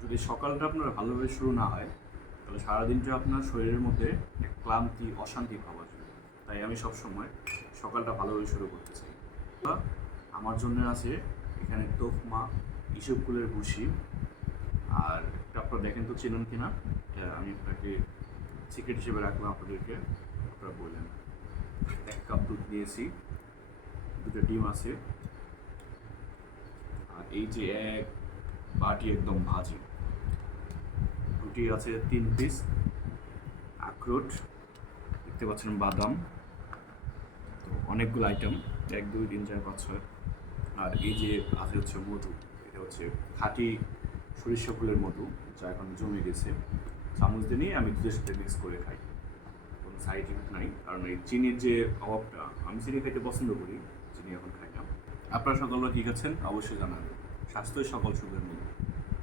যদি সকালটা আপনার ভালোভাবে শুরু না হয় তাহলে সারাদিনটা আপনার শরীরের মধ্যে এক ক্লান্তি অশান্তি ভাব আসবে। তাই আমি সবসময় সকালটা ভালোভাবে শুরু করতে চাই। আমার জন্য আছে এখানে তোফমা, ইসবগুলের ভুসি, আর এটা আপনারা দেখেন তো চেনেন কিনা, এটা আমি আপনাকে সিক্রেট হিসেবে রাখলাম আপনাদেরকে, আপনারা বললেন। 1 কাপ দুধ নিয়েছি, 2টা ডিম আছে, আর এই যে এক বাটি একদম ভাজি রুটি আছে 3 পিস, আখরোট দেখতে পাচ্ছেন, বাদাম, তো অনেকগুলো আইটেম, 1 2 3 4 5 6। আর এই যে আছে হচ্ছে মধু, এটা হচ্ছে খাঁটি সরিষা ফুলের মধু, যা এখন জমে গেছে। চামচ দিয়ে নিয়ে আমি দুধের সাথে মিক্স করে খাই, কোনো সাইড ইফেক্ট নাই, কারণ এই চিনির যে অভাবটা, আমি চিনি খেতে পছন্দ করি, চিনি এখন খাই না। আপনারা সকালবেলা কী খাচ্ছেন অবশ্যই জানাবেন। স্বাস্থ্যই সকল সুখের মূল।